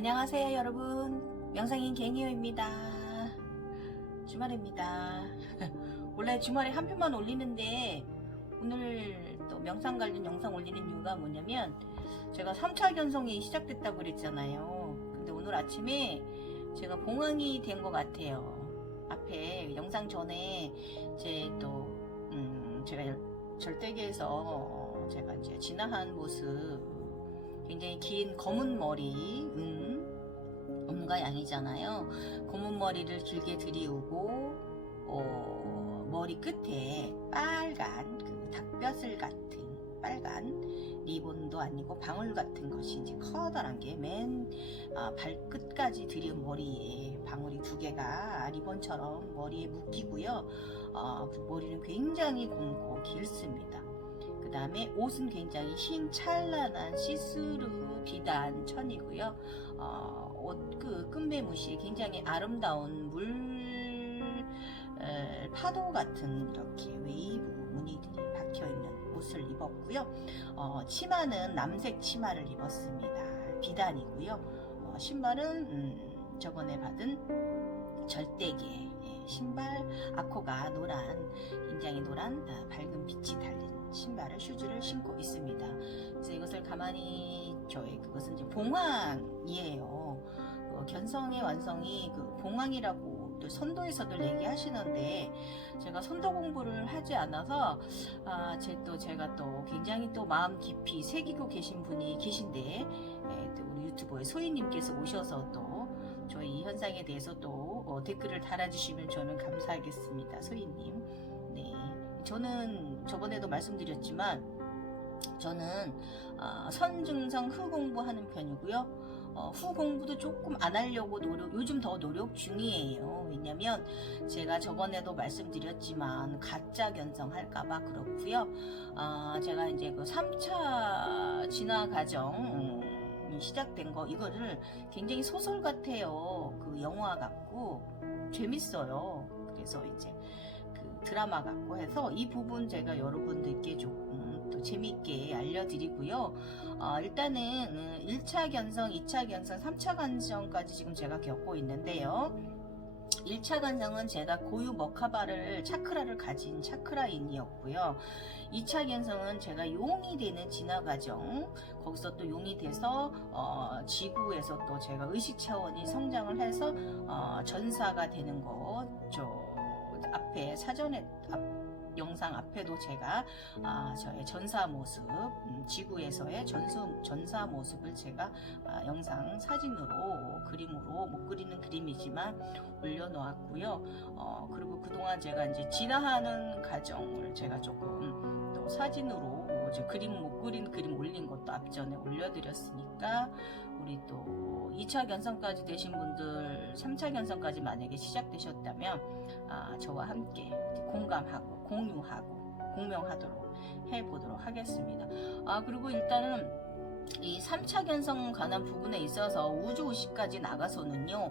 안녕하세요 여러분, 명상인 갱이요입니다. 주말입니다. 원래 주말에 한 편만 올리는데 오늘 또 명상 관련 영상 올리는 이유가 뭐냐면 제가 3차 견성이 시작됐다고 그랬잖아요. 근데 오늘 아침에 제가 봉황이 된 것 같아요. 앞에 영상 전에 제가 절대계에서 제가 이제 진화한 모습, 굉장히 긴 검은 머리, 음과 양이잖아요. 검은 머리를 길게 들이우고 머리 끝에 빨간 그 닭뼈슬 같은 빨간 리본도 아니고 방울 같은 것이 이제 커다란 게 맨 발끝까지 들이운 머리에 방울이 2개가 리본처럼 머리에 묶이고요. 그 머리는 굉장히 굵고 길습니다. 그 다음에 옷은 굉장히 흰 찬란한 시스루 비단 천이고요. 옷 그 끝매무시에 굉장히 아름다운 파도 같은 이렇게 웨이브 무늬들이 박혀 있는 옷을 입었고요. 치마는 남색 치마를 입었습니다. 비단이고요. 신발은 저번에 받은 절대계 신발, 아코가 굉장히 노란 밝은 빛이 달린 신발을, 슈즈를 신고 있습니다. 그래서 이것을 가만히 그것은 이제 봉황이에요. 견성의 완성이 그 봉황이라고 선도에서들 얘기하시는데, 제가 선도 공부를 하지 않아서 제가 또 굉장히 또 마음 깊이 새기고 계신 분이 계신데, 또 우리 유튜버의 소희님께서 오셔서 또 저희 이 현상에 대해서 또 댓글을 달아주시면 저는 감사하겠습니다. 소희님. 네, 저는 저번에도 말씀드렸지만 저는 선증성 후공부하는 편이고요. 후공부도 조금 안 하려고 요즘 더 노력 중이에요. 왜냐면 제가 저번에도 말씀드렸지만 가짜 견성할까봐 그렇고요. 제가 이제 그 3차 진화 과정 시작된 거, 이거를 굉장히 소설 같아요. 그 영화 같고 재밌어요. 그래서 이제 그 드라마 같고 해서 이 부분 제가 여러분들께 조금 또 재밌게 알려드리고요. 일단은 1차 견성, 2차 견성, 3차 견성까지 지금 제가 겪고 있는데요. 1차 견성은 제가 고유 머카바를 차크라를 가진 차크라인이었고요. 2차 견성은 제가 용이 되는 진화 과정, 거기서 또 용이 돼서 지구에서 또 제가 의식 차원이 성장을 해서 전사가 되는 거, 앞에 사전에 영상 앞에도 제가 저의 전사 모습, 지구에서의 전사 모습을 제가 영상 사진으로, 그림으로, 못 그리는 그림이지만 올려놓았고요. 그리고 그동안 제가 이제 진화하는 과정을 제가 조금 또 사진으로 이제 못 그린 그림 올린 것도 앞전에 올려드렸으니까, 우리 또 2차 견성까지 되신 분들, 3차 견성까지 만약에 시작되셨다면 저와 함께 공감하고 공명하도록 해보도록 하겠습니다. 그리고 일단은 이 3차 견성 관한 부분에 있어서 우주의식까지 나가서는요,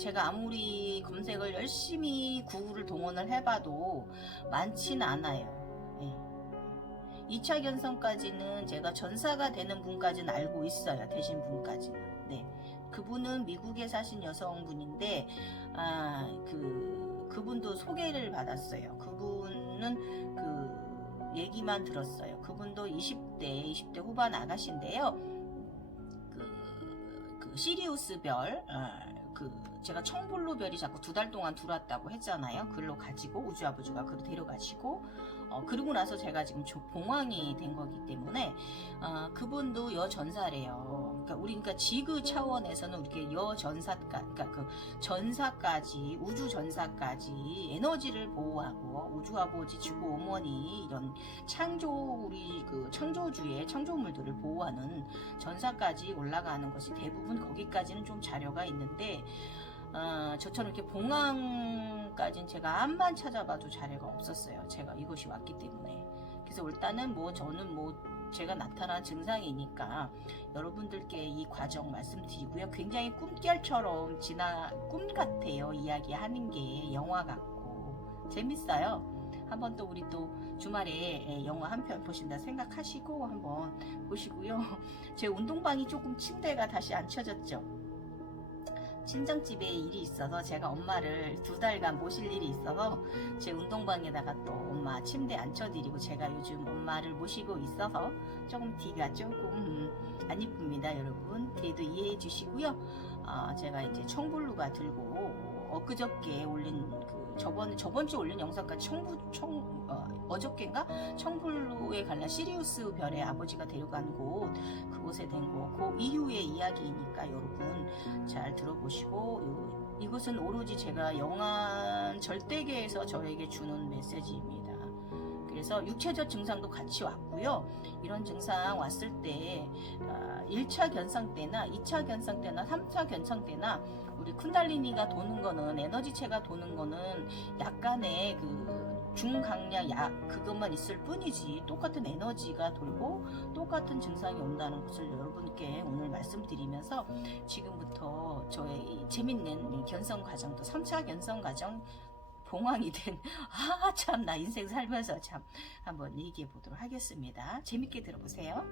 제가 아무리 검색을 열심히 구글을 동원을 해봐도 많지는 않아요. 2차 견성까지는 제가 전사가 되는 분까지는 알고 있어요. 되신 분까지는. 네. 그분은 미국에 사신 여성분인데, 그분도 소개를 받았어요. 그분은 그 얘기만 들었어요. 그분도 20대 후반 아가씨인데요. 그 시리우스 별, 제가 청볼로 별이 자꾸 2달 동안 들어왔다고 했잖아요. 글로 가지고, 우주 아버지가 글로 데려가시고, 그러고 나서 제가 지금 봉황이 된 거기 때문에, 그분도 여전사래요. 그러니까 지구 차원에서는 이렇게 그러니까 그 전사까지, 우주 전사까지 에너지를 보호하고, 우주 아버지, 지구 어머니, 이런 우리 그 창조주의 창조물들을 보호하는 전사까지 올라가는 것이 대부분, 거기까지는 좀 자료가 있는데, 저처럼 이렇게 봉황까지는 제가 암만 찾아봐도 자료가 없었어요. 제가 이것이 왔기 때문에. 그래서 일단은 저는 제가 나타난 증상이니까 여러분들께 이 과정 말씀드리고요. 굉장히 꿈결처럼 꿈 같아요. 이야기하는 게 영화 같고 재밌어요. 한번 또 우리 또 주말에 영화 한 편 보신다 생각하시고 한번 보시고요. 제 운동방이 조금 침대가 다시 안 쳐졌죠. 친정집에 일이 있어서 제가 엄마를 2달간 모실 일이 있어서 제 운동방에다가 또 엄마 침대 앉혀드리고 제가 요즘 엄마를 모시고 있어서 조금 뒤가 조금 안 이쁩니다, 여러분. 그래도 이해해 주시고요. 제가 이제 청블루가 들고 엊그저께 올린 저번 주 올린 영상까지 어저께인가 청블루에 관련 시리우스 별의 아버지가 데려간 곳, 그곳에 된 곳, 그 이후의 이야기니까 여러분 잘 들어보시고, 이것은 오로지 제가 영안 절대계에서 저에게 주는 메시지입니다. 그래서 육체적 증상도 같이 왔고요. 이런 증상 왔을 때 1차 견상 때나 2차 견상 때나 3차 견상 때나 우리 쿤달리니가 도는 거는, 에너지체가 도는 거는 약간의 중강약 그것만 있을 뿐이지 똑같은 에너지가 돌고 똑같은 증상이 온다는 것을 여러분께 오늘 말씀드리면서, 지금부터 저의 재밌는 견성 과정도 3차 견성 과정 봉황이 된 참 나 인생 살면서 참 한번 얘기해 보도록 하겠습니다. 재밌게 들어보세요.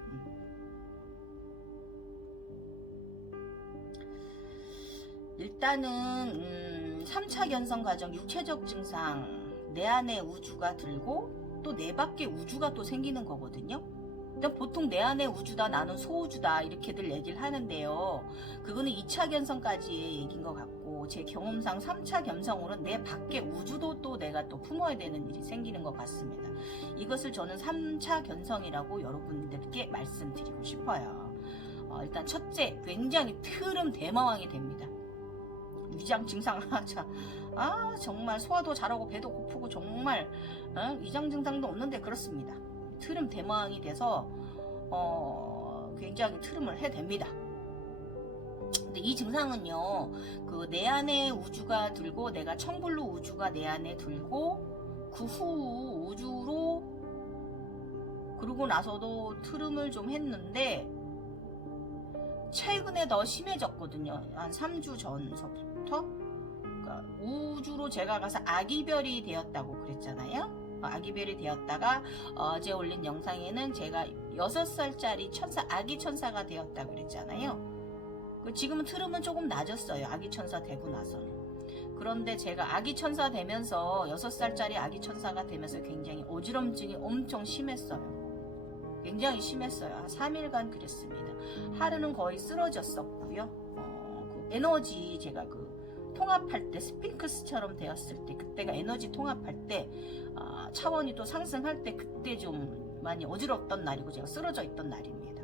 일단은 3차 견성 과정, 육체적 증상, 내 안에 우주가 들고 또 내 밖에 우주가 또 생기는 거거든요. 보통 내 안에 우주다, 나는 소우주다 이렇게들 얘기를 하는데요. 그거는 2차 견성까지의 얘기인 것 같고, 제 경험상 3차 견성으로는 내 밖에 우주도 또 내가 또 품어야 되는 일이 생기는 것 같습니다. 이것을 저는 3차 견성이라고 여러분들께 말씀드리고 싶어요. 일단 첫째, 굉장히 트름 대마왕이 됩니다. 위장 증상 정말 소화도 잘하고 배도 고프고 정말 위장 증상도 없는데 그렇습니다. 트름 대마왕이 돼서 굉장히 트름을 해댑니다. 근데 이 증상은요, 내 안에 우주가 들고 내가 청블루 우주가 내 안에 들고 그 후 우주로, 그러고 나서도 트름을 좀 했는데 최근에 더 심해졌거든요. 한 3주 전서부터. 그러니까 우주로 제가 가서 아기별이 되었다고 그랬잖아요. 아기별이 되었다가 어제 올린 영상에는 제가 6살짜리 천사, 아기 천사가 되었다고 그랬잖아요. 지금은 트름은 조금 낮았어요. 아기 천사 되고 나서는. 그런데 제가 아기 천사 되면서 6살짜리 아기 천사가 되면서 굉장히 어지럼증이 엄청 심했어요. 굉장히 심했어요. 한 3일간 그랬습니다. 하루는 거의 쓰러졌었고요. 에너지 제가 통합할 때 스핑크스처럼 되었을 때, 그때가 에너지 통합할 때 차원이 또 상승할 때, 그때 좀 많이 어지럽던 날이고 제가 쓰러져 있던 날입니다.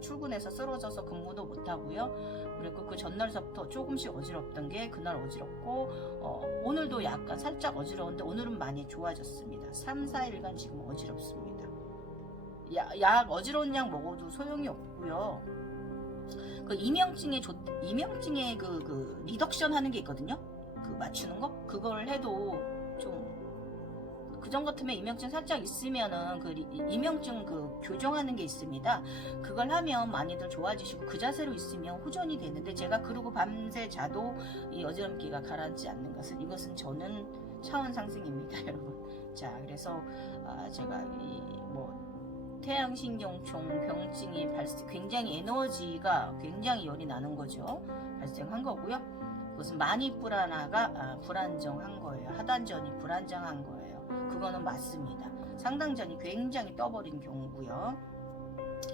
출근해서 쓰러져서 근무도 못하고요. 그리고 그 전날서부터 조금씩 어지럽던 게 그날 어지럽고, 오늘도 약간 살짝 어지러운데 오늘은 많이 좋아졌습니다. 3, 4일간 지금 어지럽습니다. 어지러운 약 먹어도 소용이 없고요. 이명증의 리덕션 하는 게 있거든요. 맞추는 거? 그걸 해도 좀, 그전 같으면 이명증 살짝 있으면은 이명증 교정하는 게 있습니다. 그걸 하면 많이들 좋아지시고 그 자세로 있으면 호전이 되는데, 제가 그러고 밤새 자도 이 어지럼기가 가라앉지 않는 것은, 이것은 저는 차원 상승입니다, 여러분. 자, 그래서 제가 태양신경총 병증이 굉장히 에너지가 굉장히 열이 나는 거죠. 발생한 거고요. 그것은 많이 불안정한 거예요. 하단전이 불안정한 거예요. 그거는 맞습니다. 상당전이 굉장히 떠버린 경우고요.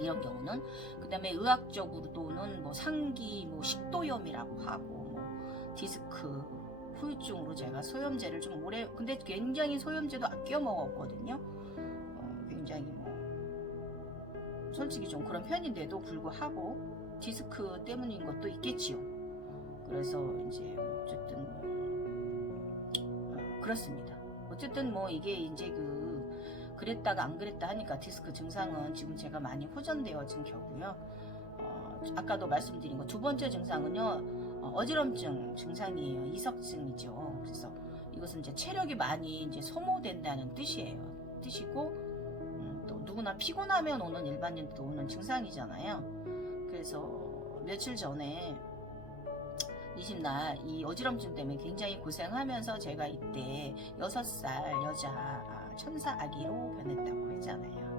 이런 경우는, 그 다음에 의학적으로는 상기, 식도염이라고 하고, 디스크, 후유증으로 제가 소염제를 좀 근데 굉장히 소염제도 아껴 먹었거든요. 굉장히 솔직히 좀 그런 편인데도 불구하고 디스크 때문인 것도 있겠지요. 그래서 이제 어쨌든 그렇습니다. 어쨌든 이게 이제 그랬다가 안 그랬다 하니까 디스크 증상은 지금 제가 많이 호전되어진 겨고요. 아까도 말씀드린 거 두 번째 증상은요, 어지럼증 증상이에요. 이석증이죠. 그래서 이것은 이제 체력이 많이 이제 소모된다는 뜻이고, 누구나 피곤하면 오는, 일반인도 오는 증상이잖아요. 그래서 며칠 전에 20날 이 어지럼증 때문에 굉장히 고생하면서 제가 이때 6살 여자 천사 아기로 변했다고 했잖아요.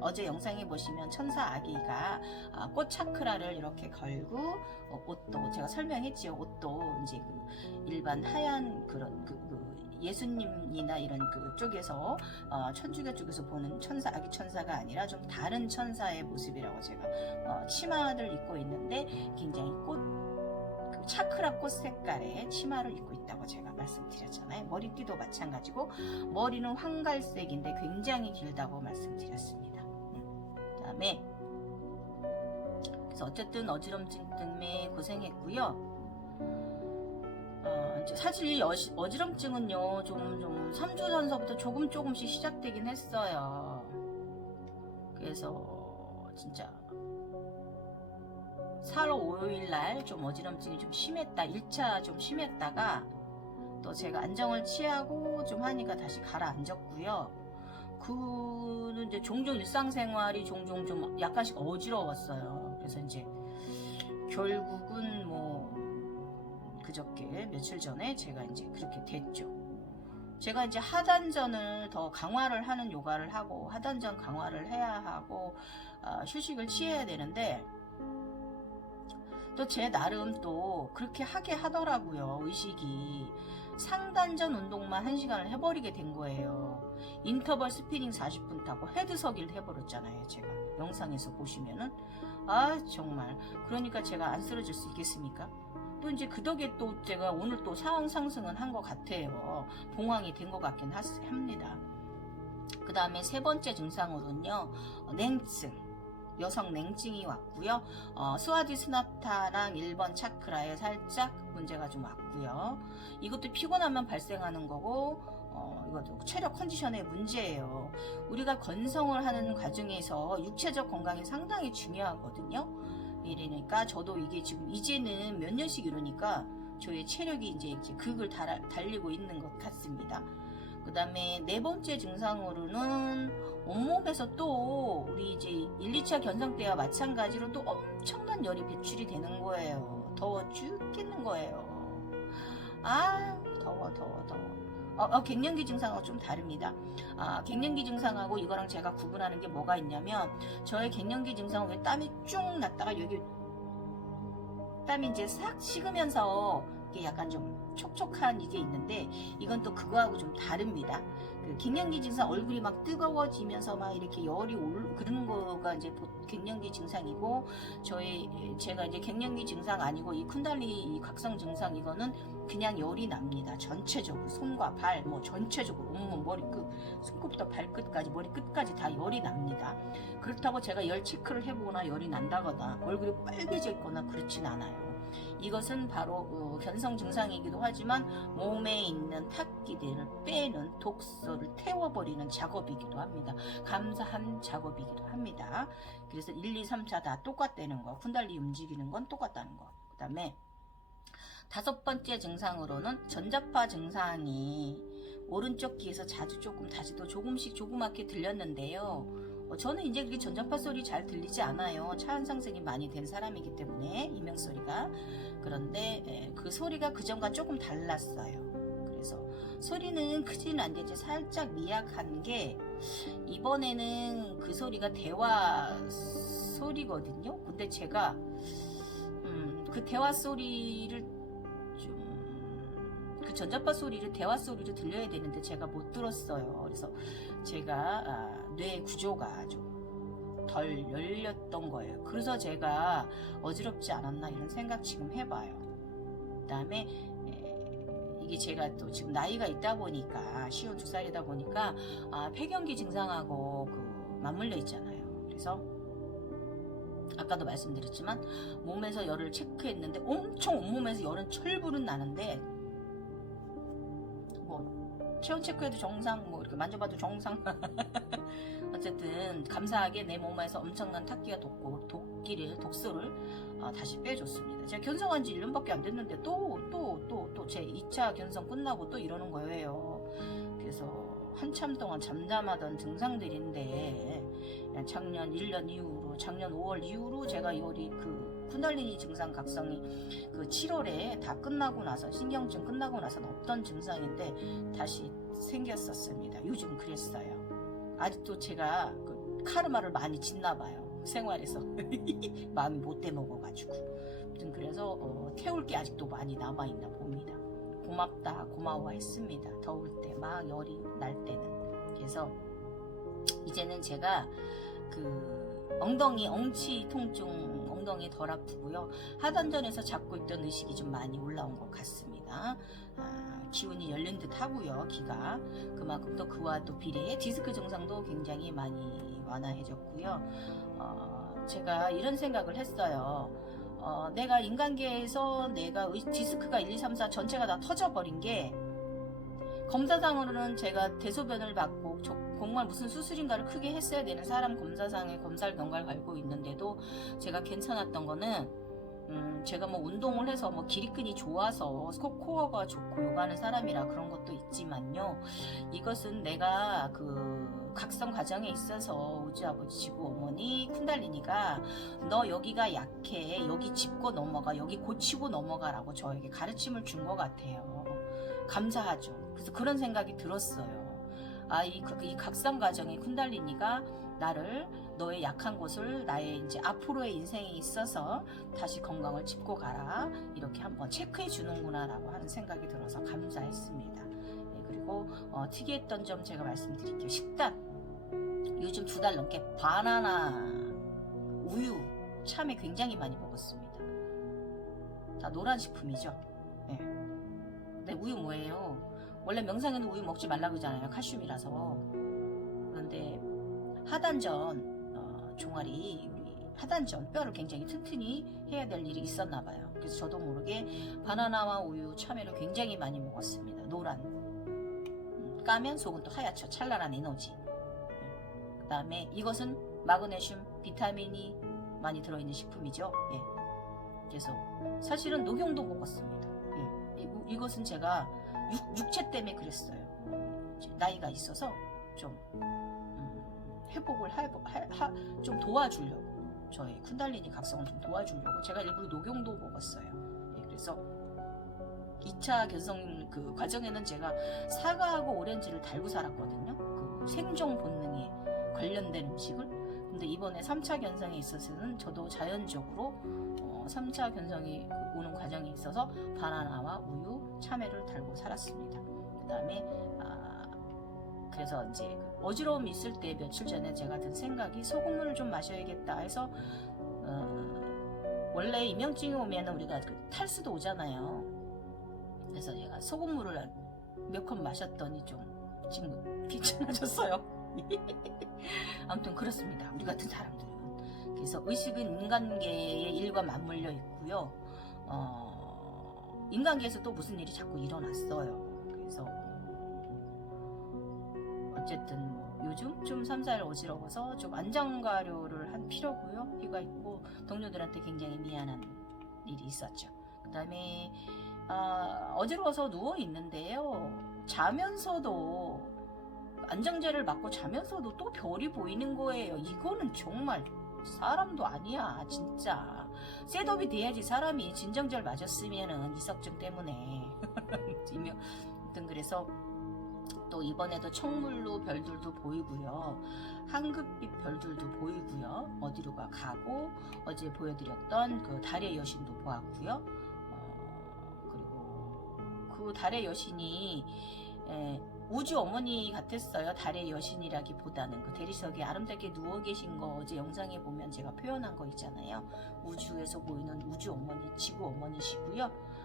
어제 영상에 보시면 천사 아기가 꽃 차크라를 이렇게 걸고 옷도 제가 설명했지요. 옷도 이제 그 일반 하얀 그런 예수님이나 이런 그쪽에서 천주교 쪽에서 보는 천사 아기 천사가 아니라 좀 다른 천사의 모습이라고 제가 치마를 입고 있는데 굉장히 차크라 꽃 색깔의 치마를 입고 있다고 제가 말씀드렸잖아요. 머리띠도 마찬가지고 머리는 황갈색인데 굉장히 길다고 말씀드렸습니다. 그다음에 그래서 어쨌든 어지럼증 때문에 고생했고요. 사실 어지럼증은요 좀 3주 전서부터 조금씩 시작되긴 했어요. 그래서 진짜 4월 5일날 좀 어지럼증이 좀 심했다. 1차 좀 심했다가 또 제가 안정을 취하고 좀 하니까 다시 가라앉았고요. 그는 이제 종종 일상생활이 종종 좀 약간씩 어지러웠어요. 그래서 이제 결국은 뭐 그저께 며칠 전에 제가 이제 그렇게 됐죠. 제가 이제 하단전을 더 강화를 하는 요가를 하고 하단전 강화를 해야 하고 휴식을 취해야 되는데 또 제 나름 또 그렇게 하게 하더라고요. 의식이 상단전 운동만 1시간을 해버리게 된 거예요. 인터벌 스피닝 40분 타고 헤드서기를 해버렸잖아요. 제가 영상에서 보시면은 정말 그러니까 제가 안 쓰러질 수 있겠습니까? 또 이제 그 덕에 또 제가 오늘 또 상황 상승은 한 것 같아요. 봉황이 된 것 같긴 합니다. 그 다음에 세 번째 증상으로는요, 냉증, 여성 냉증이 왔고요. 스와디스나타랑 1번 차크라에 살짝 문제가 좀 왔고요. 이것도 피곤하면 발생하는 거고, 이것도 체력 컨디션의 문제예요. 우리가 건성을 하는 과정에서 육체적 건강이 상당히 중요하거든요. 이러니까 저도 이게 지금 이제는 몇 년씩 이러니까 저의 체력이 이제 극을 달리고 있는 것 같습니다. 그 다음에 네 번째 증상으로는 온몸에서 또 우리 이제 1, 2차 견성 때와 마찬가지로 또 엄청난 열이 배출이 되는 거예요. 더워 죽겠는 거예요. 더워. 갱년기 증상하고 좀 다릅니다. 갱년기 증상하고 이거랑 제가 구분하는 게 뭐가 있냐면 저의 갱년기 증상은 왜 땀이 쭉 났다가 여기 땀이 이제 싹 식으면서 이게 약간 좀 촉촉한 이게 있는데 이건 또 그거하고 좀 다릅니다. 그 갱년기 증상 얼굴이 막 뜨거워지면서 막 이렇게 열이 그런 거가 이제 갱년기 증상이고 제가 이제 갱년기 증상 아니고 이 쿤달리 이 각성 증상 이거는 그냥 열이 납니다. 전체적으로 손과 발 뭐 전체적으로 온몸 머리끝 손끝부터 발끝까지 머리끝까지 다 열이 납니다. 그렇다고 제가 열 체크를 해보거나 열이 난다거나 얼굴이 빨개져 있거나 그렇진 않아요. 이것은 바로 견성 증상이기도 하지만 몸에 있는 탁기들을 빼는 독소를 태워버리는 작업이기도 합니다. 감사한 작업이기도 합니다. 그래서 1, 2, 3차 다 똑같다는 거. 쿤달리 움직이는 건 똑같다는 거. 그 다음에 다섯 번째 증상으로는 전자파 증상이 오른쪽 귀에서 자주 다시도 조그맣게 들렸는데요. 저는 이제 그게 전자파 소리 잘 들리지 않아요. 차원 상승이 많이 된 사람이기 때문에 이명 소리가. 그런데 그 소리가 그전과 조금 달랐어요. 그래서 소리는 크지는 않는데 살짝 미약한 게 이번에는 그 소리가 대화 소리거든요. 근데 제가 그 대화 소리를 그 전자파 소리를 대화 소리로 들려야 되는데 제가 못 들었어요. 그래서 제가 뇌 구조가 좀 덜 열렸던 거예요. 그래서 제가 어지럽지 않았나 이런 생각 지금 해봐요. 그 다음에 이게 제가 또 지금 나이가 있다 보니까 52살이다 보니까 폐경기 증상하고 맞물려 있잖아요. 그래서 아까도 말씀드렸지만 몸에서 열을 체크했는데 엄청 온몸에서 열은 철불은 나는데 체온 체크해도 정상, 이렇게 만져봐도 정상. 어쨌든 감사하게 내 몸에서 엄청난 탁기가 독소를 다시 빼줬습니다. 제가 견성한 지 1년밖에 안 됐는데 또 제 2차 견성 끝나고 또 이러는 거예요. 그래서 한참 동안 잠잠하던 증상들인데 작년 1년 이후로 작년 5월 이후로 제가 열이 쿤달리니 증상 각성이 그 7월에 다 끝나고 나서 신경증 끝나고 나서는 없던 증상인데 다시 생겼었습니다. 요즘 그랬어요. 아직도 제가 그 카르마를 많이 짓나 봐요. 생활에서 마음이 못돼 먹어가지고. 아무튼 그래서 태울 게 아직도 많이 남아있나 봅니다. 고맙다 고마워 했습니다. 더울 때 막 열이 날 때는. 그래서 이제는 제가 그 엉치 통증, 엉덩이 덜 아프고요. 하단전에서 잡고 있던 의식이 좀 많이 올라온 것 같습니다. 기운이 열린 듯 하고요. 기가 그만큼 또 그와 또 비례해 디스크 증상도 굉장히 많이 완화해졌고요. 제가 이런 생각을 했어요. 내가 인간계에서 내가 디스크가 1, 2, 3, 4 전체가 다 터져버린 게 검사상으로는 제가 대소변을 받고 정말 무슨 수술인가를 크게 했어야 되는 사람 검사상에 검사를 경과를 갈고 있는데도 제가 괜찮았던 거는 제가 뭐 운동을 해서 뭐 기립근이 좋아서 코어가 좋고 요가하는 사람이라 그런 것도 있지만요. 이것은 내가 그 각성 과정에 있어서 우주아버지 지구 어머니 쿤달리니가 너 여기가 약해, 여기 짚고 넘어가, 여기 고치고 넘어가라고 저에게 가르침을 준 것 같아요. 감사하죠. 그래서 그런 생각이 들었어요. 이 각성 과정의 쿤달리니가 나를 너의 약한 곳을 나의 이제 앞으로의 인생에 있어서 다시 건강을 짚고 가라 이렇게 한번 체크해 주는구나라고 하는 생각이 들어서 감사했습니다. 네, 그리고 특이했던 점 제가 말씀드릴게요. 식단 요즘 2달 넘게 바나나, 우유, 참외 굉장히 많이 먹었습니다. 다 노란 식품이죠. 네. 근데 우유 뭐예요? 원래 명상에는 우유 먹지 말라고 그러잖아요. 칼슘이라서. 그런데 하단전 종아리 하단전 뼈를 굉장히 튼튼히 해야 될 일이 있었나 봐요. 그래서 저도 모르게 바나나와 우유, 참외를 굉장히 많이 먹었습니다. 노란 까면 속은 또 하얗죠. 찬란한 에너지. 그 다음에 이것은 마그네슘, 비타민이 많이 들어있는 식품이죠. 예. 그래서 사실은 녹용도 먹었습니다. 예. 이것은 제가 육체 때문에 그랬어요. 나이가 있어서 좀 회복을 좀 도와주려고 저의 쿤달리니 각성을 좀 도와주려고 제가 일부러 녹용도 먹었어요. 예, 그래서 2차 견성 그 과정에는 제가 사과하고 오렌지를 달고 살았거든요. 그 생존 본능에 관련된 음식을. 근데 이번에 3차 견성에 있어서는 저도 자연적으로 3차 견성이 오는 과정에 있어서 바나나와 우유, 참외를 달고 살았습니다. 그 다음에 그래서 이제 어지러움이 있을 때 며칠 전에 제가 든 생각이 소금물을 좀 마셔야겠다 해서 원래 이명증이 오면 우리가 그 탈수도 오잖아요. 그래서 제가 소금물을 몇 컵 마셨더니 좀 지금 괜찮아졌어요. 아무튼 그렇습니다. 우리 같은 사람들은. 그래서 의식은 인간계의 일과 맞물려 있고요. 인간계에서 또 무슨 일이 자꾸 일어났어요. 그래서 어쨌든 요즘 좀 3, 4일 어지러워서 좀 안정가료를 한 필요고요. 피가 있고 동료들한테 굉장히 미안한 일이 있었죠. 그 다음에 어지러워서 누워 있는데요. 자면서도 안정제를 맞고 자면서도 또 별이 보이는 거예요. 이거는 정말 사람도 아니야 진짜. 셋업이 돼야지 사람이 진정제를 맞았으면은 이석증 때문에. 아무튼 그래서 또 이번에도 청물로 별들도 보이고요. 황급빛 별들도 보이고요. 어디로가 가고 어제 보여드렸던 그 달의 여신도 보았고요. 그리고 그 달의 여신이 우주 어머니 같았어요. 달의 여신이라기보다는 그 대리석에 아름답게 누워 계신 거 어제 영상에 보면 제가 표현한 거 있잖아요. 우주에서 보이는 우주 어머니, 지구 어머니시고요.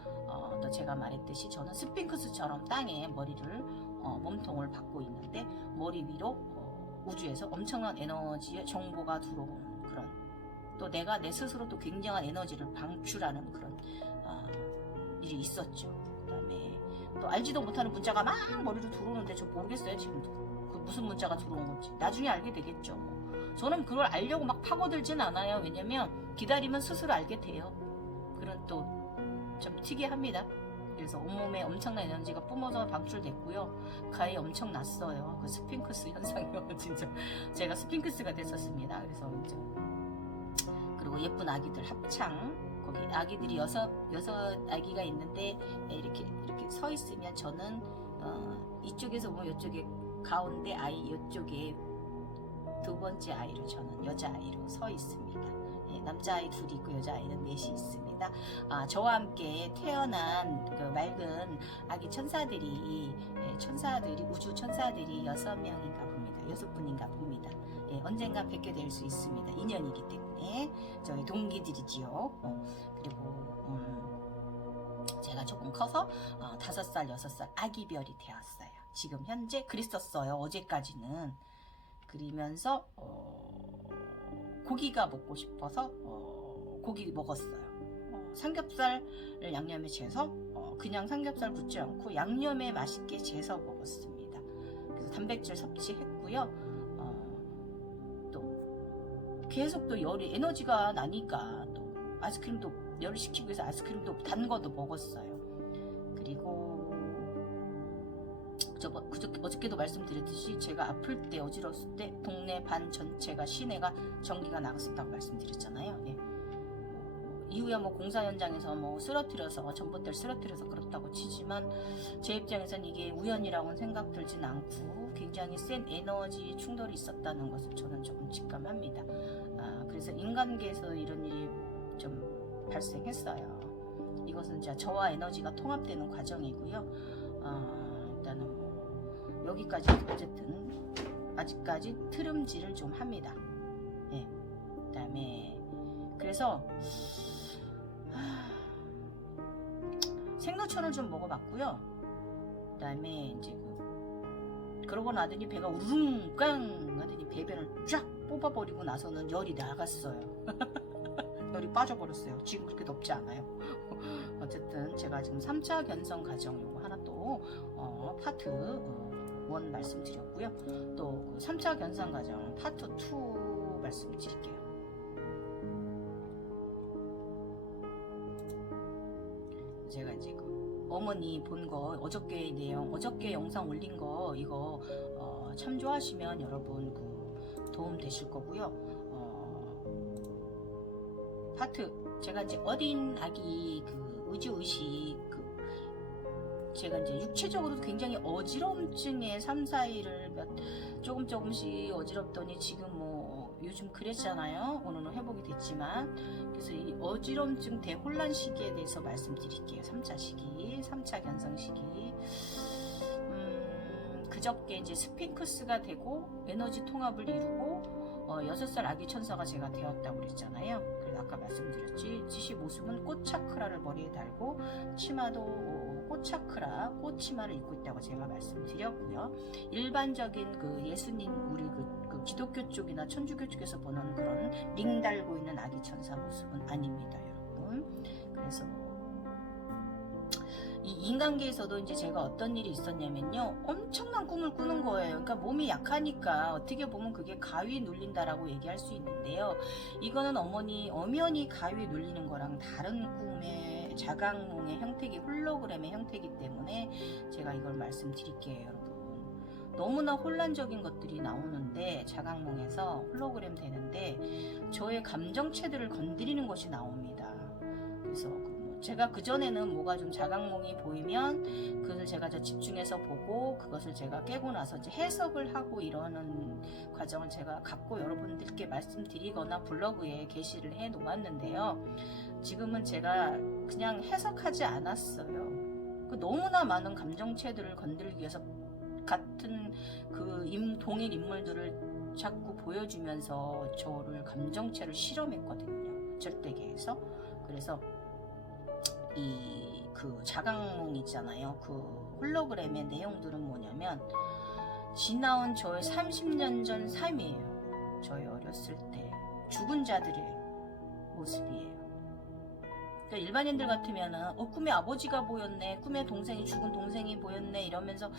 또 제가 말했듯이 저는 스핑크스처럼 땅에 머리를 몸통을 받고 있는데 머리 위로 우주에서 엄청난 에너지의 정보가 들어오는 그런, 또 내가 내 스스로 또 굉장한 에너지를 방출하는 그런 일이 있었죠. 그 다음에 또 알지도 못하는 문자가 막 머리로 들어오는데 저 모르겠어요. 지금 그 무슨 문자가 들어온 건지 나중에 알게 되겠죠. 저는 그걸 알려고 막 파고들진 않아요. 왜냐면 기다리면 스스로 알게 돼요. 그런 또 좀 특이합니다. 그래서 온몸에 엄청난 에너지가 뿜어져 방출됐고요. 가히 엄청 났어요. 그 스핑크스 현상이요. 진짜 제가 스핑크스가 됐었습니다. 그래서 이제 그리고 예쁜 아기들 합창, 거기 아기들이 여섯 아기가 있는데 이렇게 서 있으면 저는 이쪽에서 보면 이쪽에 가운데 아이, 이쪽에 두 번째 아이로 저는 여자아이로 서 있습니다. 남자아이 둘이 있고 여자아이는 넷이 있습니다. 저와 함께 태어난 그 맑은 아기 천사들이 우주 천사들이 6명인가 봅니다. 6분인가 봅니다. 언젠가 뵙게 될 수 있습니다. 인연이기 때문에 저희 동기들이지요. 그리고 제가 조금 커서 5살, 6살 아기별이 되었어요. 지금 현재 그랬었어요. 어제까지는. 그러면서 고기가 먹고 싶어서 고기 먹었어요. 삼겹살을 양념에 재서 그냥 삼겹살 굽지 않고 양념에 맛있게 재서 먹었습니다. 그래서 단백질 섭취했고요. 또 계속 또 열이 에너지가 나니까 또 아이스크림도 열을 식히기 위해서 아이스크림도 단 거도 먹었어요. 그리고 어저께도 말씀드렸듯이 제가 아플 때 어지러웠을 때 동네 반 전체가 시내가 전기가 나갔었다고 말씀드렸잖아요. 이후에 뭐 공사 현장에서 뭐 쓰러뜨려서 전봇대를 쓰러뜨려서 그렇다고 치지만 제 입장에선 이게 우연이라고는 생각 들진 않고 굉장히 센 에너지 충돌이 있었다는 것을 저는 조금 직감합니다. 그래서 인간계에서 이런 일이 좀 발생했어요. 이것은 이제 저와 에너지가 통합되는 과정이고요. 일단은 뭐 여기까지 어쨌든 아직까지 트름질을 좀 합니다. 그다음에 그래서 생로천을 좀 먹어봤고요. 그다음에 이제 그러고 나더니 배가 우릉깡 하더니 배변을 쫙 뽑아버리고 나서는 열이 나갔어요. 열이 빠져버렸어요. 지금 그렇게 덥지 않아요. 어쨌든 제가 지금 3차 견성 과정 요거 하나 또 파트 1 말씀드렸고요. 또 3차 견성 과정 파트 2 말씀드릴게요. 제가 이제 어머니 본 거 어저께 내용 어저께 영상 올린 거 이거 참조하시면 여러분 도움 되실 거고요. 파트 제가 이제 어린 아기 의지의식 제가 이제 육체적으로도 굉장히 어지럼증에 3, 4일을 조금씩 어지럽더니 지금 뭐 요즘 그랬잖아요. 오늘은 회복이 됐지만 그래서 이 어지럼증 대혼란 시기에 대해서 말씀드릴게요. 3차 시기, 3차 견성 시기. 그저께 이제 스핑크스가 되고 에너지 통합을 이루고 6살 아기 천사가 제가 되었다고 그랬잖아요. 그래서 아까 말씀드렸지 지시 모습은 꽃 차크라를 머리에 달고 치마도 꽃 차크라, 꽃 치마를 입고 있다고 제가 말씀드렸고요. 일반적인 예수님 우리 기독교 쪽이나 천주교 쪽에서 보는 그런 링 달고 있는 아기 천사 모습은 아닙니다, 여러분. 그래서 이 인간계에서도 이제 제가 어떤 일이 있었냐면요, 엄청난 꿈을 꾸는 거예요. 그러니까 몸이 약하니까 어떻게 보면 그게 가위 눌린다라고 얘기할 수 있는데요. 이거는 엄연히 가위 눌리는 거랑 다른 꿈의 자각몽의 형태기, 홀로그램의 형태이기 때문에 제가 이걸 말씀드릴게요, 여러분. 너무나 혼란적인 것들이 나오는데 자각몽에서 홀로그램 되는데 저의 감정체들을 건드리는 것이 나옵니다. 그래서 제가 그전에는 뭐가 좀 자각몽이 보이면 그것을 제가 집중해서 보고 그것을 제가 깨고 나서 이제 해석을 하고 이러는 과정을 제가 갖고 여러분들께 말씀드리거나 블로그에 게시를 해 놓았는데요. 지금은 제가 그냥 해석하지 않았어요. 너무나 많은 감정체들을 건들기 위해서 같은 동일 인물들을 자꾸 보여주면서 저를 감정체를 실험했거든요. 절대계에서. 그래서 자각몽 있잖아요. 홀로그램의 내용들은 뭐냐면 지나온 저의 30년 전 삶이에요. 저희 어렸을 때 죽은 자들의 모습이에요. 그러니까 일반인들 같으면은 꿈에 아버지가 보였네, 꿈에 죽은 동생이 보였네 이러면서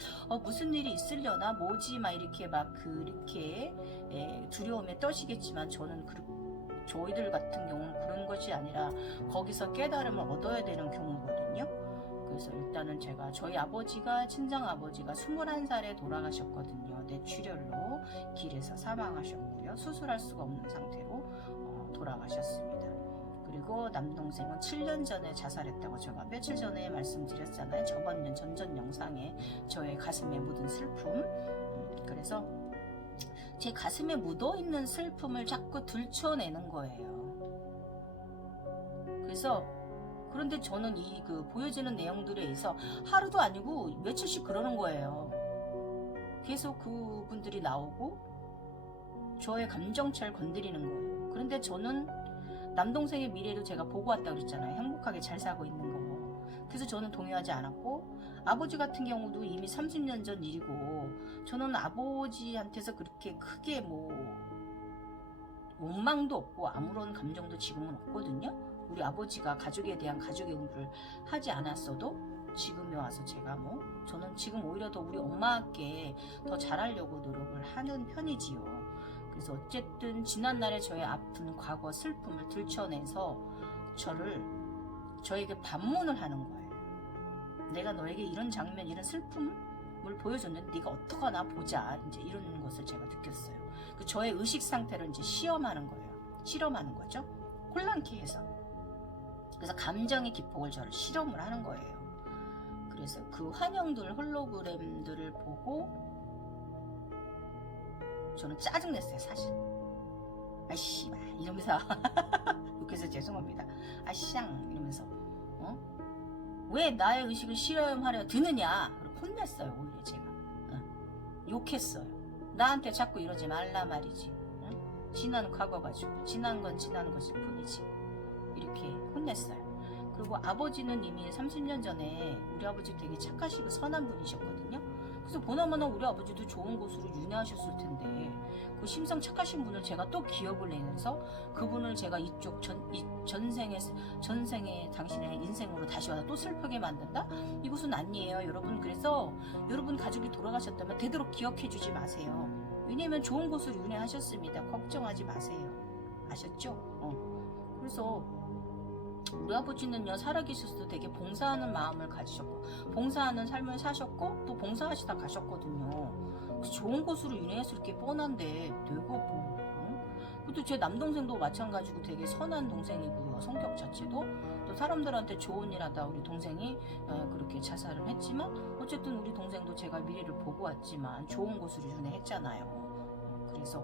무슨 일이 있으려나, 뭐지 막 이렇게 그렇게 두려움에 떠시겠지만 저희들 같은 경우는 그런 것이 아니라 거기서 깨달음을 얻어야 되는 경우거든요. 그래서 일단은 저희 아버지가, 친정아버지가 21살에 돌아가셨거든요. 뇌출혈로 길에서 사망하셨고요. 수술할 수가 없는 상태로 돌아가셨습니다. 그리고 남동생은 7년 전에 자살했다고 제가 며칠 전에 말씀드렸잖아요. 저번 년 전전 영상에 저의 가슴에 묻은 슬픔. 그래서 제 가슴에 묻어있는 슬픔을 자꾸 들춰내는 거예요. 그래서 그런데 저는 이 보여지는 내용들에 있어 하루도 아니고 며칠씩 그러는 거예요. 계속 그분들이 나오고 저의 감정체를 건드리는 거예요. 그런데 저는 남동생의 미래도 제가 보고 왔다고 그랬잖아요. 행복하게 잘 살고 있는 거. 그래서 저는 동요하지 않았고, 아버지 같은 경우도 이미 30년 전 일이고, 저는 아버지한테서 그렇게 크게 원망도 없고 아무런 감정도 지금은 없거든요. 우리 아버지가 가족에 대한 가족의 의무를 하지 않았어도 지금에 와서 제가 저는 지금 오히려 더 우리 엄마께 더 잘하려고 노력을 하는 편이지요. 그래서 어쨌든 지난날에 저의 아픈 과거 슬픔을 들춰내서 저에게 반문을 하는 거예요. 내가 너에게 이런 장면, 이런 슬픔을 보여줬는데 네가 어떡하나 보자. 이제 이런 것을 제가 느꼈어요. 저의 의식 상태를 이제 실험하는 거죠. 혼란케 해서. 그래서 감정의 기폭을 저를 실험을 하는 거예요. 그래서 그 환영들, 홀로그램들을 보고 저는 짜증냈어요, 사실. 아이씨, 이러면서 욕해서 죄송합니다. 아쌍 이러면서 왜 나의 의식을 실험하려 드느냐? 그리고 혼냈어요, 오히려 제가. 욕했어요. 나한테 자꾸 이러지 말라 말이지. 지난 과거 가지고 지난 건 지난 것일 뿐이지. 이렇게 혼냈어요. 그리고 아버지는 이미 30년 전에 우리 아버지 되게 착하시고 선한 분이셨거든요. 그래서 보나마나 우리 아버지도 좋은 곳으로 윤회하셨을 텐데 그 심성 착하신 분을 제가 또 기억을 내면서 그분을 제가 이쪽 전생에 당신의 인생으로 다시 와서 또 슬프게 만든다? 이것은 아니에요, 여러분. 그래서 여러분 가족이 돌아가셨다면 되도록 기억해 주지 마세요. 왜냐면 좋은 곳으로 윤회하셨습니다. 걱정하지 마세요. 아셨죠? 그래서 우리 아버지는요, 살아계셨을 때 되게 봉사하는 마음을 가지셨고 봉사하는 삶을 사셨고 또 봉사하시다 가셨거든요. 좋은 곳으로 윤회했을 게 뻔한데 내가 또 제 남동생도 마찬가지고 되게 선한 동생이고요. 성격 자체도 또 사람들한테 좋은 일 하다 우리 동생이 그렇게 자살을 했지만 어쨌든 우리 동생도 제가 미래를 보고 왔지만 좋은 곳으로 윤회했잖아요. 그래서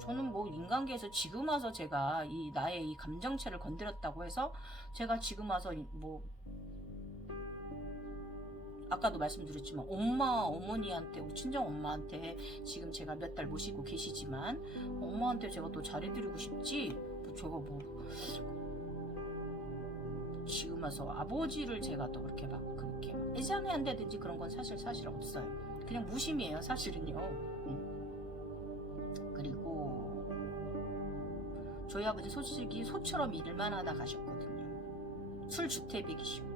저는 인간계에서 지금 와서 제가 나의 이 감정체를 건드렸다고 해서 제가 지금 와서 아까도 말씀드렸지만 어머니한테 우리 친정 엄마한테 지금 제가 몇 달 모시고 계시지만 엄마한테 제가 더 잘해드리고 싶지 제가 지금 와서 아버지를 제가 또 그렇게 애잔해 한다든지 그런 건 사실 없어요. 그냥 무심이에요, 사실은요. 그리고 저희 아버지 솔직히 소처럼 일만 하다 가셨거든요. 술 주태백이시고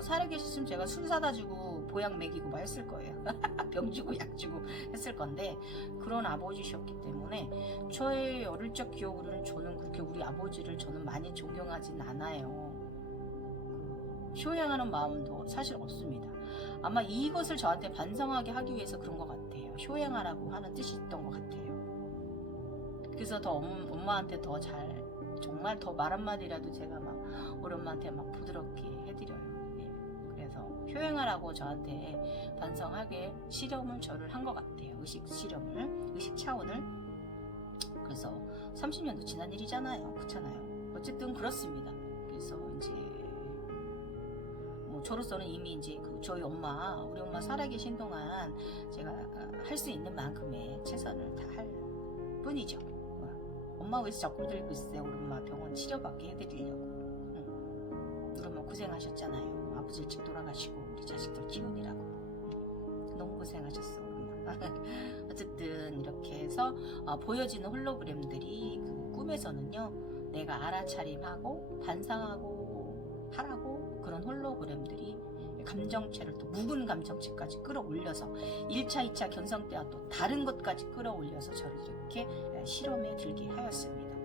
살아계셨으면 제가 술 사다 주고 보약 먹이고 했을 거예요. 병 주고 약 주고 했을 건데 그런 아버지셨기 때문에 저의 어릴 적 기억으로는 저는 그렇게 우리 아버지를 저는 많이 존경하진 않아요. 효행하는 마음도 사실 없습니다. 아마 이것을 저한테 반성하게 하기 위해서 그런 것 같아요. 효행하라고 하는 뜻이 있던 것 같아요. 그래서 더 엄마한테 더 정말 더 말 한마디라도 제가 우리 엄마한테 부드럽게 해드려요. 그래서 효행하라고 저한테 반성하게 실험을 저를 한 것 같아요. 의식 차원을. 그래서 30년도 지난 일이잖아요. 그렇잖아요. 어쨌든 그렇습니다. 그래서 이제 저로서는 이미 이제 저희 우리 엄마 살아계신 동안 제가 할 수 있는 만큼의 최선을 다할 뿐이죠. 엄마 왜 자꾸 들고 있어요? 우리 엄마 병원 치료받게 해드리려고. 우리 엄마 고생하셨잖아요. 아버지 일찍 돌아가시고 우리 자식들 키우느라고. 너무 고생하셨어, 우리 엄마. 어쨌든 이렇게 해서 보여지는 홀로그램들이 꿈에서는요, 내가 알아차림하고 반성하고 하라고 그런 홀로그램들이 감정체를 또 묵은 감정체까지 끌어올려서 1차, 2차 견성 때와 또 다른 것까지 끌어올려서 저를 이렇게 실험에 들게 하였습니다.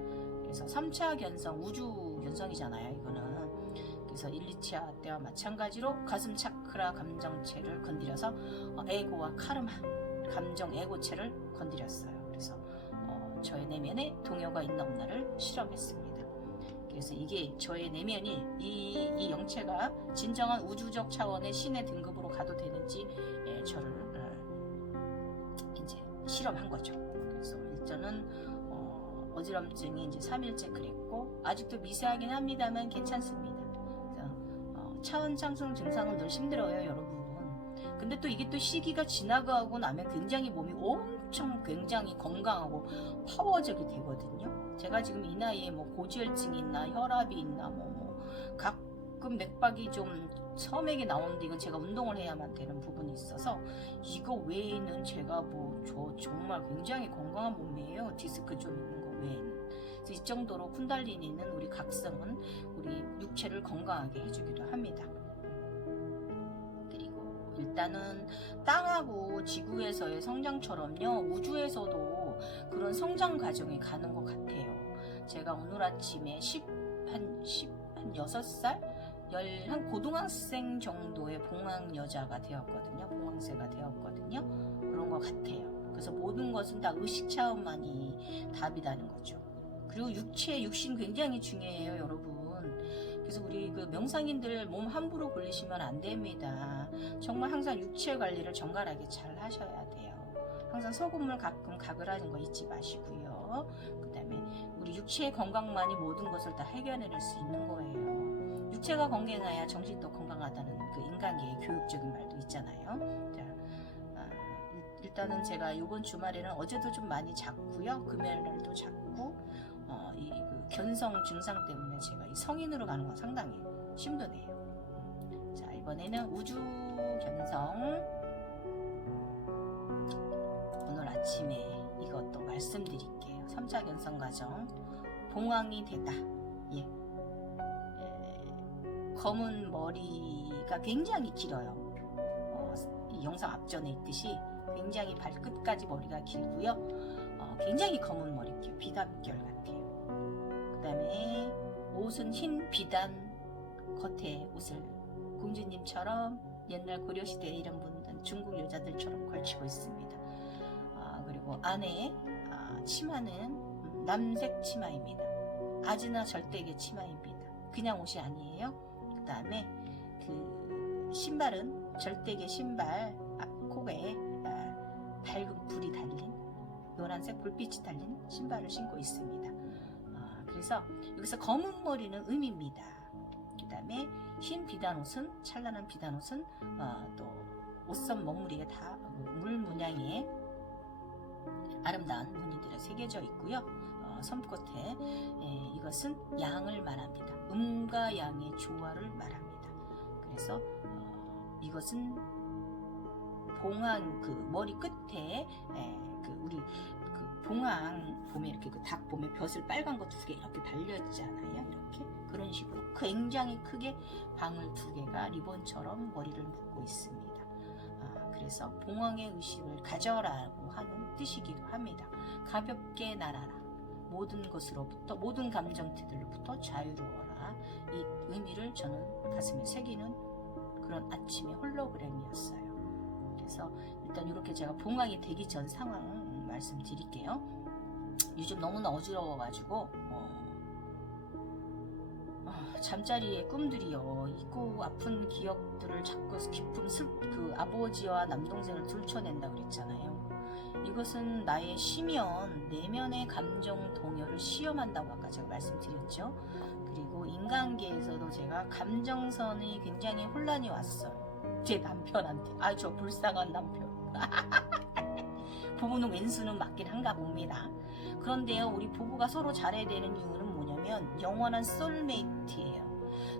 그래서 3차 견성, 우주 견성이잖아요, 이거는. 그래서 1, 2차 때와 마찬가지로 가슴 차크라 감정체를 건드려서 에고와 카르마, 감정 에고체를 건드렸어요. 그래서 저의 내면에 동요가 있나 없나를 실험했습니다. 그래서 이게 저의 내면이 이 영체가 진정한 우주적 차원의 신의 등급으로 가도 되는지 저를 이제 실험한 거죠. 그래서 일단은 어지럼증이 이제 3일째 그랬고 아직도 미세하긴 합니다만 괜찮습니다. 그래서 차원 창성 증상은 늘 힘들어요, 여러분. 근데 또 이게 또 시기가 지나가고 나면 굉장히 몸이 엄청 굉장히 건강하고 파워적이 되거든요. 제가 지금 이 나이에 뭐 고지혈증이 있나 혈압이 있나 뭐 가끔 맥박이 좀 처음에게 나오는데 이건 제가 운동을 해야만 되는 부분이 있어서 이거 외에는 제가 뭐 저 정말 굉장히 건강한 몸이에요. 디스크 좀 있는 거 외에는. 그래서 이 정도로 쿤달리니는 우리 각성은 우리 육체를 건강하게 해주기도 합니다. 그리고 일단은 땅하고 지구에서의 성장처럼요, 우주에서도 그런 성장 과정이 가는 것 같아요. 제가 오늘 아침에 한 6살? 한 고등학생 정도의 봉황 여자가 되었거든요. 봉황새가 되었거든요. 그런 것 같아요. 그래서 모든 것은 다 의식 차원만이 답이라는 거죠. 그리고 육신 굉장히 중요해요, 여러분. 그래서 우리 그 명상인들 몸 함부로 굴리시면 안 됩니다. 정말 항상 육체 관리를 정갈하게 잘 하셔야 돼요. 항상 소금물 가끔 각을 하는 거 잊지 마시고요. 그 다음에 우리 육체의 건강만이 모든 것을 다 해결해낼 수 있는 거예요. 육체가 건강해야 정신도 건강하다는 그 인간계의 교육적인 말도 있잖아요. 자, 일단은 제가 이번 주말에는 어제도 좀 많이 잤고요. 금요일날도 잤고 그 견성 증상 때문에 제가 이 성인으로 가는 건 상당히 힘드네요. 자, 이번에는 우주 견성 오늘 아침에 이것도 말씀드릴게요. 3차 견성 과정 봉황이 되다. 예. 검은 머리가 굉장히 길어요. 이 영상 앞전에 있듯이 굉장히 발끝까지 머리가 길고요. 굉장히 검은 머리, 비단결 같아요. 그 다음에 옷은 흰 비단 겉에 옷을 공주님처럼 옛날 고려시대에 이런 분들은 중국 여자들처럼 걸치고 있습니다. 그리고 안에 치마는 남색 치마입니다. 아지나 절대계 치마입니다. 그냥 옷이 아니에요. 그 다음에 그 신발은 절대계 신발 코에 밝은 불이 달린 노란색 불빛이 달린 신발을 신고 있습니다. 그래서 여기서 검은 머리는 음입니다. 그 다음에 흰 비단옷은 찬란한 비단옷은 또 옷선 먹무리에 다 물 문양의 아름다운 무늬들이 새겨져 있고요. 섬끝에 이것은 양을 말합니다. 음과 양의 조화를 말합니다. 그래서 이것은 봉황 그 머리 끝에 그 우리 그 봉황 보면 이렇게 그 닭 보면 벼슬 빨간 거 2개 이렇게 달렸잖아요. 이렇게 그런 식으로 굉장히 크게 방울 2개가 리본처럼 머리를 묶고 있습니다. 그래서 봉황의 의식을 가져라고 하는 뜻이기도 합니다. 가볍게 날아라. 모든 것으로부터 모든 감정들로부터 자유로워라. 이 의미를 저는 가슴에 새기는 그런 아침의 홀로그램이었어요. 그래서 일단 이렇게 제가 봉황이 되기 전 상황 말씀드릴게요. 요즘 너무나 어지러워가지고 잠자리에 꿈들이요 있고 아픈 기억들을 자꾸 깊은 그 아버지와 남동생을 들춰낸다고 그랬잖아요. 이것은 나의 심연, 내면의 감정 동요를 시험한다고 아까 제가 말씀드렸죠. 그리고 인간계에서도 제가 감정선이 굉장히 혼란이 왔어요. 제 남편한테. 저 불쌍한 남편. 부부는 왼수는 맞긴 한가 봅니다. 그런데요, 우리 부부가 서로 잘해야 되는 이유는 뭐냐면 영원한 소울메이트예요.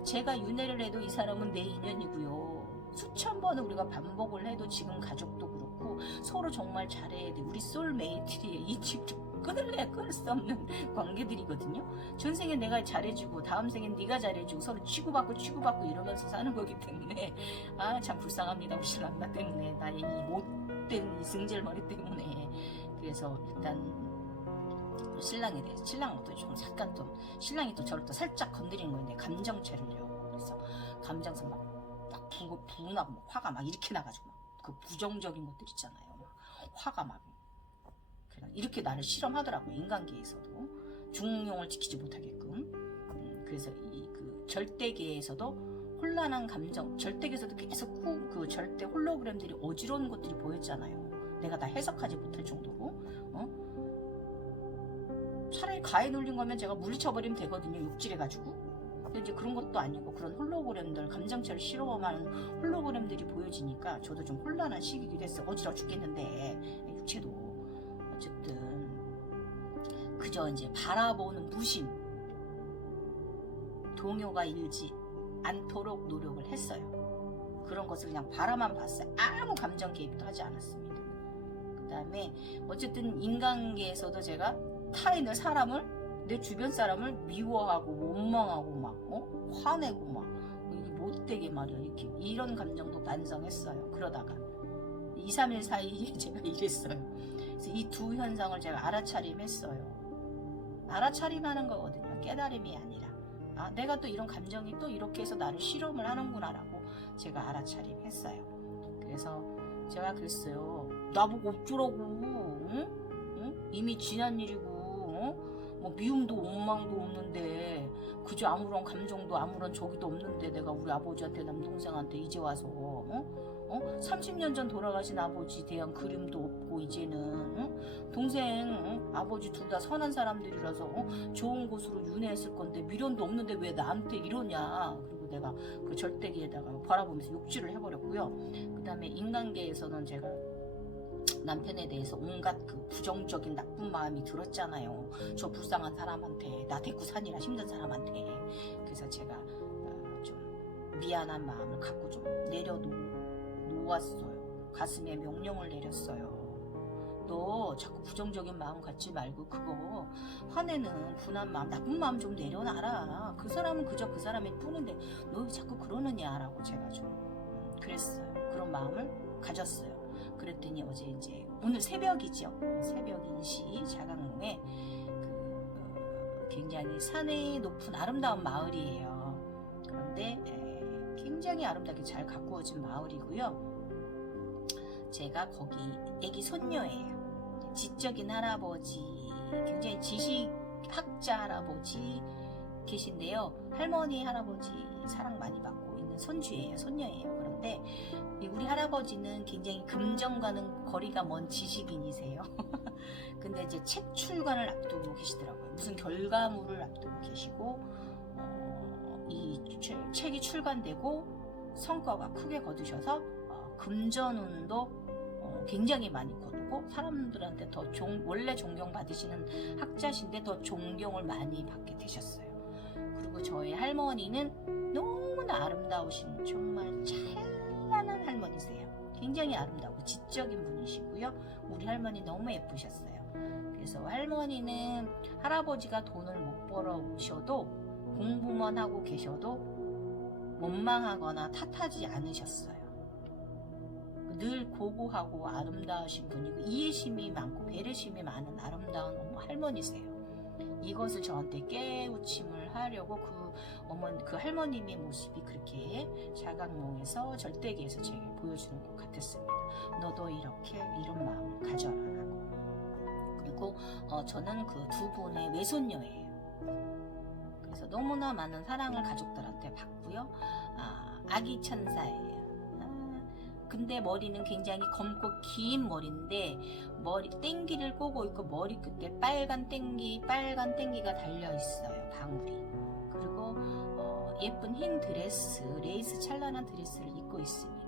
제가 윤회를 해도 이 사람은 내 인연이고요. 수천 번을 우리가 반복을 해도 지금 가족도 그렇고 서로 정말 잘해야 돼. 우리 소울메이트리에 이 집도 끊을래야 끊을 수 없는 관계들이거든요. 전생에 내가 잘해주고 다음 생엔 네가 잘해주고 서로 치고받고 이러면서 사는 거기 때문에 참 불쌍합니다. 우리 신랑나 때문에 나의 이 못된 이 승질머리 때문에. 그래서 일단 신랑에 대해서 신랑도 좀 잠깐 좀 신랑이 또 저를 또 살짝 건드리는 거인데 감정체를요. 그래서 감정선 막 분하고 막 화가 막 이렇게 나가지고 막 그 부정적인 것들 있잖아요. 막 화가 막 그런 이렇게 나를 실험하더라고요. 인간계에서도 중용을 지키지 못하게끔. 그래서 그 절대계에서도 혼란한 감정, 절대계에서도 계속 그 절대 홀로그램들이 어지러운 것들이 보였잖아요. 내가 다 해석하지 못할 정도로. 차라리 가에 눌린 거면 제가 물리쳐버리면 되거든요. 욕질해가지고. 근데 이제 그런 것도 아니고 그런 홀로그램들, 감정체를 실험하는 홀로그램들이 보여지니까 저도 좀 혼란한 시기이기도 했어요. 어지러워 죽겠는데 육체도. 어쨌든 그저 이제 바라보는 무심, 동요가 일지 않도록 노력을 했어요. 그런 것을 그냥 바라만 봤어요. 아무 감정 개입도 하지 않았습니다. 그 다음에 어쨌든 인간계에서도 제가 타인을, 사람을, 내 주변 사람을 미워하고 원망하고 막 화내고 막 못되게 말이야, 이렇게 이런 감정도 반성했어요. 그러다가 2, 3일 사이에 제가 이랬어요. 그래서 이 두 현상을 제가 알아차림했어요. 알아차림하는 거거든요. 깨달음이 아니라 내가 또 이런 감정이 또 이렇게 해서 나를 실험을 하는구나 라고 제가 알아차림했어요. 그래서 제가 그랬어요. 나보고 어쩌라고. 응? 이미 지난 일이고 뭐 미움도 원망도 없는데 그저 아무런 감정도 아무런 저기도 없는데 내가 우리 아버지한테 남동생한테 이제 와서 30년 전 돌아가신 아버지 대한 그림도 없고 이제는 동생 아버지 둘 다 선한 사람들이라서 좋은 곳으로 윤회했을 건데 미련도 없는데 왜 나한테 이러냐. 그리고 내가 그 절대기에다가 바라보면서 욕질을 해버렸고요. 그 다음에 인간계에서는 제가 남편에 대해서 온갖 그 부정적인 나쁜 마음이 들었잖아요. 저 불쌍한 사람한테, 나 데리고 사니라 힘든 사람한테. 그래서 제가 좀 미안한 마음을 갖고 좀 내려놓았어요. 가슴에 명령을 내렸어요. 너 자꾸 부정적인 마음 갖지 말고 그거 화내는 분한 마음, 나쁜 마음 좀 내려놔라. 그 사람은 그저 그 사람일 뿐인데 너 왜 자꾸 그러느냐라고 제가 좀 그랬어요. 그런 마음을 가졌어요. 그랬더니 어제 이제 오늘 새벽이죠. 새벽 인시 자강몽에 굉장히 산의 높은 아름다운 마을이에요. 그런데 굉장히 아름답게 잘 가꾸어진 마을이고요. 제가 거기 애기 손녀예요. 지적인 할아버지, 굉장히 지식학자 할아버지 계신데요. 할머니, 할아버지 사랑 많이 받고 있는 손주예요. 손녀예요. 그런데 우리 할아버지는 굉장히 금전과는 거리가 먼 지식인이세요. 근데 이제 책 출간을 앞두고 계시더라고요. 무슨 결과물을 앞두고 계시고 이 책이 출간되고 성과가 크게 거두셔서 금전운도 굉장히 많이 걷고 사람들한테 더 원래 존경받으시는 학자신데 더 존경을 많이 받게 되셨어요. 그리고 저희 할머니는 너무나 아름다우신 정말 찬란한 할머니세요. 굉장히 아름다우고 지적인 분이시고요. 우리 할머니 너무 예쁘셨어요. 그래서 할머니는 할아버지가 돈을 못 벌어 오셔도 공부만 하고 계셔도 원망하거나 탓하지 않으셨어요. 늘 고고하고 아름다우신 분이고 이해심이 많고 배려심이 많은 아름다운 할머니세요. 이것을 저한테 깨우침을 하려고 그 할머님의 모습이 그렇게 자각몽에서 절대기에서 제게 보여주는 것 같았습니다. 너도 이렇게 이런 마음을 가져라 라고. 그리고 저는 그 두 분의 외손녀예요. 그래서 너무나 많은 사랑을 가족들한테 받고요. 아기 천사예요. 근데 머리는 굉장히 검고 긴 머리인데 머리 땡기를 꼬고 있고 머리 끝에 빨간 땡기가 달려 있어요. 방울이. 그리고 예쁜 흰 드레스, 레이스 찬란한 드레스를 입고 있습니다.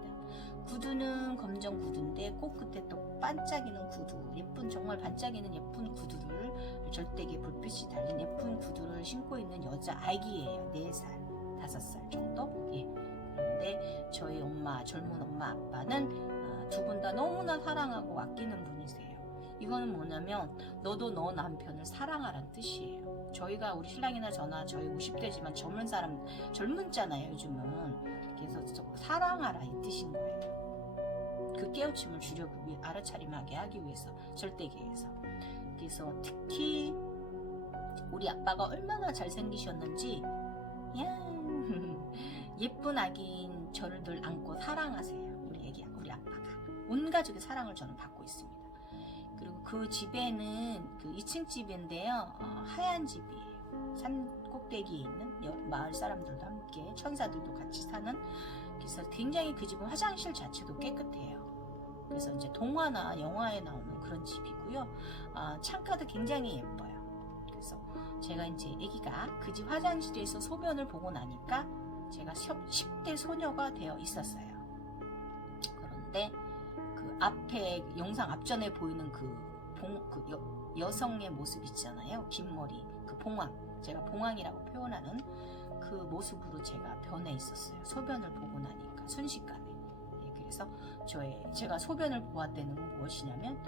구두는 검정 구두인데 코끝에 또 반짝이는 구두, 예쁜 정말 반짝이는 예쁜 구두를 절대기 불빛이 달린 예쁜 구두를 신고 있는 여자 아기예요. 4살, 5살 정도. 예. 그런데 저희 엄마, 젊은 엄마 아빠는 두 분 다 너무나 사랑하고 아끼는 분이세요. 이거는 뭐냐면 너도 너 남편을 사랑하라는 뜻이에요. 저희가 우리 신랑이나 저나 저희 50대지만 젊은잖아요 요즘은. 그래서 사랑하라 이 뜻인 거예요. 그 깨우침을 주려고 알아차림하게 하기 위해서 절대기에서. 그래서 특히 우리 아빠가 얼마나 잘생기셨는지 예쁜 아기인 저를 늘 안고 사랑하세요. 우리 아빠가 온 가족의 사랑을 저는 받고 있습니다. 그리고 그 집에는 그 2층 집인데요. 하얀 집이에요. 산 꼭대기에 있는 마을 사람들도 함께 천사들도 같이 사는. 그래서 굉장히 그 집은 화장실 자체도 깨끗해요. 그래서 이제 동화나 영화에 나오는 그런 집이고요. 창가도 굉장히 예뻐요. 그래서 제가 이제 아기가 그 집 화장실에서 소변을 보고 나니까 제가 10대 소녀가 되어 있었어요. 그런데 그 앞에 영상 앞전에 보이는 여성의 모습 있잖아요. 긴 머리, 그 봉황, 제가 봉황이라고 표현하는 그 모습으로 제가 변해 있었어요. 소변을 보고 나니까 순식간에. 그래서 제가 소변을 보았다는 건 무엇이냐면,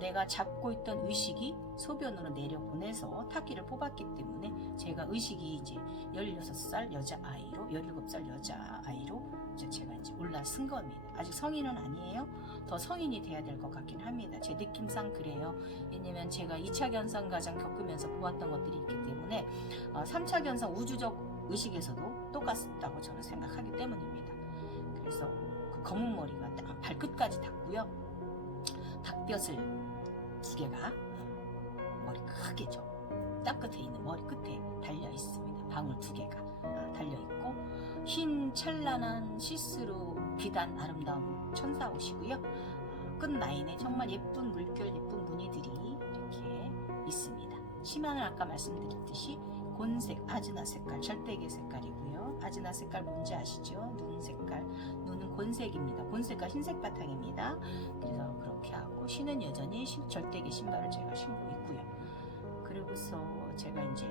내가 잡고 있던 의식이 소변으로 내려보내서 타기를 뽑았기 때문에 제가 의식이 이제 16살 여자아이로, 17살 여자아이로 제가 이제 올라선 겁니다. 아직 성인은 아니에요. 더 성인이 돼야 될 것 같긴 합니다. 제 느낌상 그래요. 왜냐면 제가 2차 견성 과정 겪으면서 보았던 것들이 있기 때문에 3차 견성 우주적 의식에서도 똑같다고 저는 생각하기 때문입니다. 그래서 그 검은 머리가 딱 발끝까지 닿고요. 닭뼈슬 2개가 머리 크게죠. 땅 끝에 있는 머리 끝에 달려 있습니다. 방울 2개가 달려 있고, 흰 찬란한 시스루 비단 아름다운 천사 옷이고요. 끝 라인에 정말 예쁜 물결, 예쁜 무늬들이 이렇게 있습니다. 치마는 아까 말씀드렸듯이 곤색, 아즈나 색깔, 절대계 색깔이고요. 아즈나 색깔 뭔지 아시죠? 눈 색깔, 눈은 곤색입니다. 곤색과 흰색 바탕입니다. 그래서 그렇게 하고, 신은 여전히 절대계 신발을 제가 신고 있고요. 그리고서 제가 이제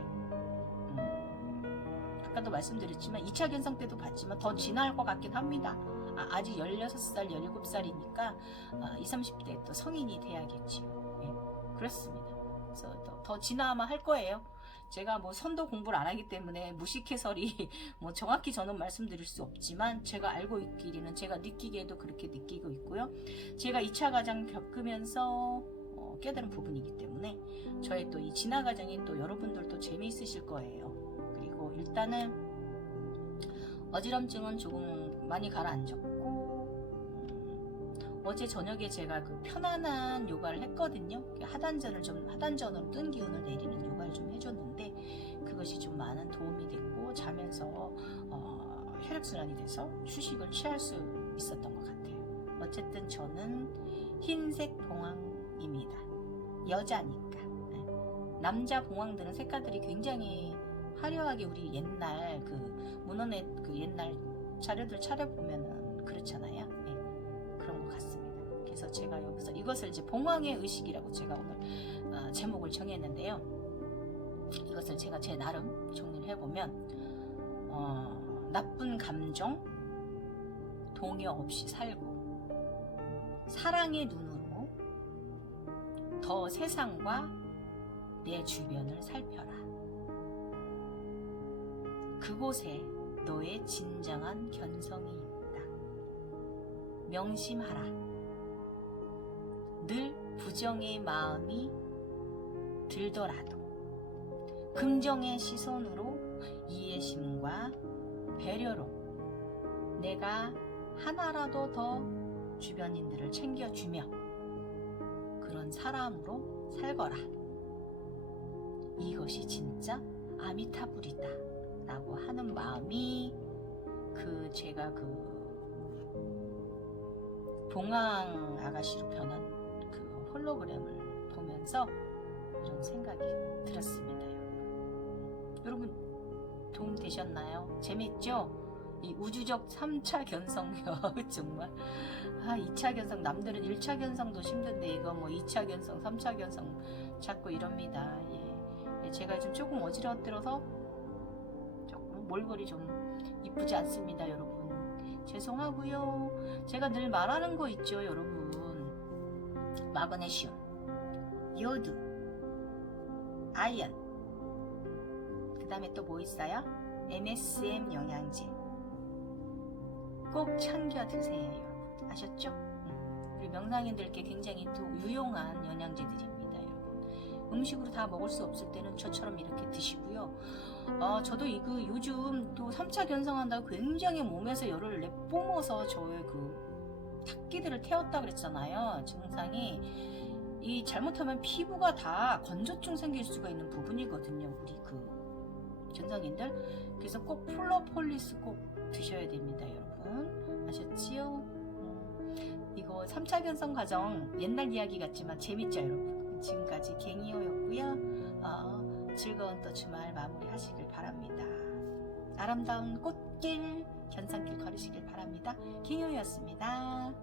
아까도 말씀드렸지만 2차 견성 때도 봤지만 더 지날 것 같긴 합니다. 아직 16살, 17살이니까 20, 30대 또 성인이 돼야겠지요. 네, 그렇습니다. 그래서 더 지나면 할 거예요. 제가 뭐 선도 공부를 안 하기 때문에 무식해설이 뭐 정확히 저는 말씀드릴 수 없지만, 제가 알고 있기에는, 제가 느끼기에도 그렇게 느끼고 있고요. 제가 2차 과정 겪으면서 깨달은 부분이기 때문에 저의 또 이 진화 과정이 또 여러분들도 재미있으실 거예요. 그리고 일단은 어지럼증은 조금 많이 가라앉았고, 어제 저녁에 제가 그 편안한 요가를 했거든요. 하단전으로 뜬 기운을 내리는 요가를 좀 해줬는데, 그것이 좀 많은 도움이 됐고, 자면서 혈액순환이 돼서 휴식을 취할 수 있었던 것 같아요. 어쨌든 저는 흰색 봉황입니다. 여자니까. 남자 봉황들은 색깔들이 굉장히 화려하게, 우리 옛날 그 문헌의 그 옛날 자료들 차려보면은 그렇잖아요. 네, 그런 것 같습니다. 그래서 제가 여기서 이것을 이제 봉황의 의식이라고 제가 오늘 제목을 정했는데요. 이것을 제가 제 나름 정리를 해보면, 나쁜 감정 동요 없이 살고, 사랑의 눈으로 더 세상과 내 주변을 살펴라. 그곳에 너의 진정한 견성이 있다. 명심하라. 늘 부정의 마음이 들더라도 긍정의 시선으로, 이해심과 배려로 내가 하나라도 더 주변인들을 챙겨주며 그런 사람으로 살거라. 이것이 진짜 아미타불이다 라고 하는 마음이, 제가 봉황 아가씨로 변한 그 홀로그램을 보면서 이런 생각이 들었습니다. 여러분 도움 되셨나요? 재밌죠? 이 우주적 3차 견성력 정말 2차 견성, 남들은 1차 견성도 힘든데 이거 뭐 2차 견성, 3차 견성 자꾸 이럽니다. 제가 좀 조금 어지러워서 조금 몰골이 좀 이쁘지 않습니다, 여러분. 죄송하고요. 제가 늘 말하는 거 있죠, 여러분. 마그네슘, 요드, 아연, 그 다음에 또 뭐 있어요? MSM 영양제 꼭 챙겨 드세요, 여러분. 아셨죠? 우리 명상인들께 굉장히 또 유용한 영양제들입니다, 여러분. 음식으로 다 먹을 수 없을 때는 저처럼 이렇게 드시고요. 저도 요즘 또 3차 견성한다고 굉장히 몸에서 열을 내뿜어서 저의 그 탁기들을 태웠다 그랬잖아요. 증상이 이 잘못하면 피부가 다 건조증 생길 수가 있는 부분이거든요. 우리 그 견성인들. 그래서 꼭 플로폴리스 꼭 드셔야 됩니다, 여러분. 아셨지요? 이거 3차 견성 과정 옛날 이야기 같지만 재밌죠, 여러분? 지금까지 갱이호였고요. 즐거운 또 주말 마무리 하시길 바랍니다. 아름다운 꽃길, 견성길 걸으시길 바랍니다. 갱이호였습니다.